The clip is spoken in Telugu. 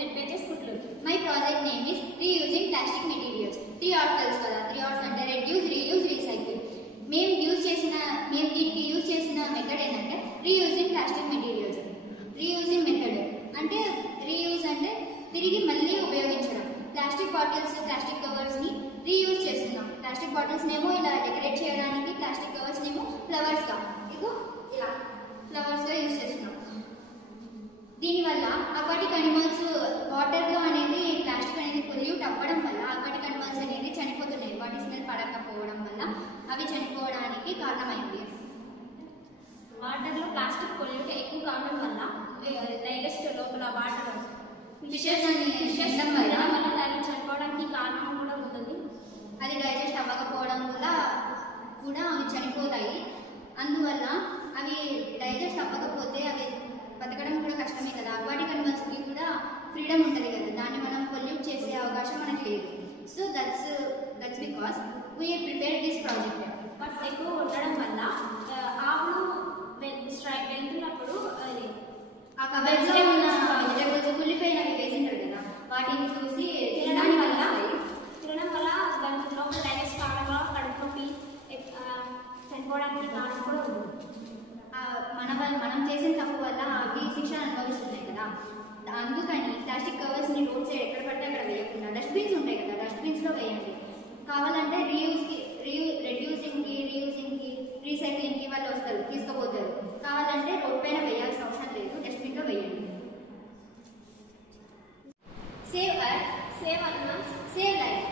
head pages Kutlu. My project name is reusing plastic materials. 3 R's తెలుసు కదా, 3 R's అంటే reduce, reuse, recycle. మేము దీనికి యూజ్ చేసిన మెథడ్ ఏంటంటే reusing plastic materials. Reusing method అంటే రీయూజ్ అంటే తిరిగి మళ్ళీ ఉపయోగించడం. ప్లాస్టిక్ బాటిల్స్, ప్లాస్టిక్ కవర్స్ ని రీయూజ్ చేస్తున్నాం. ప్లాస్టిక్ బాటిల్స్ నేమో ఇలా డెకరేట్ చేయడానికి, ప్లాస్టిక్ కవర్స్ నేమో ఫ్లవర్స్ గా ఇలా ఫ్లవర్స్ గా యూజ్ చేస్తున్నాం. దీనివల్ల అక్వాటిక్ అనిమల్స్ వాటర్ లో అనేది ప్లాస్టిక్ అనేది పొల్యూట్ అవ్వడం వల్ల అక్వాటిక్ అనిమల్స్ అనేది చనిపోతున్నాయి. వాటి స్మెల్ పడకపోవడం వల్ల అవి చనిపోవడానికి కారణమైంది. వాటర్ లో ప్లాస్టిక్ పొల్యూట్ ఎక్కువ కావడం వల్ల డైజెస్ట్ లోపల వాటర్ ఫిషెస్ వల్ల అవి చనిపోవడానికి కారణం కూడా ఉంటుంది. అది డైజెస్ట్ అవ్వకపోవడం వల్ల కూడా అవి చనిపోతాయి. అందువల్ల అవి డైజెస్ట్ అవ్వకపోతే అవి బతకడం కూడా కష్టమే కదా. అక్వాటిక్ అనిమల్స్ కి కూడా ఫ్రీడమ్ ఉంటుంది కదా, దాన్ని మనం పొల్యూట్ చేసే అవకాశం మనకు లేదు. So that's because we prepare this project. But ఎక్కువ ఉండడం వల్ల ఆవులు వెళ్తున్నప్పుడు ఆ కవర్స్ లో ఉన్న వెజిటబుల్స్ కుళ్ళిపోయినవి వేసింటారు కదా, వాటిని చూసి తినడం వల్ల దాని లోపల డైజెస్ట్ కావడం వల్ల కడుపు నొప్పి చనిపోవడానికి కారణం కూడా ఉంటుంది. మనం చేసిన తప్పు వల్ల అవి శిక్ష అనుభవిస్తున్నాయి కదా. అందుకని ప్లాస్టిక్ కవర్స్ ని రోడ్ సైడ్ ఎక్కడ పడితే అక్కడ వేయకుండా డస్ట్బిన్స్ ఉంటాయి కదా, డస్ట్బిన్స్ లో వేయండి. కావాలంటే రెడ్యూసింగ్ కి రీసైక్లింగ్ కి వాళ్ళు వస్తారు, తీసుకుపోతారు. కావాలంటే రోడ్ పైన వేయాల్సిన అవసరం లేదు, డస్ట్బిన్ లో వేయండి. Save earth, save animals, save life.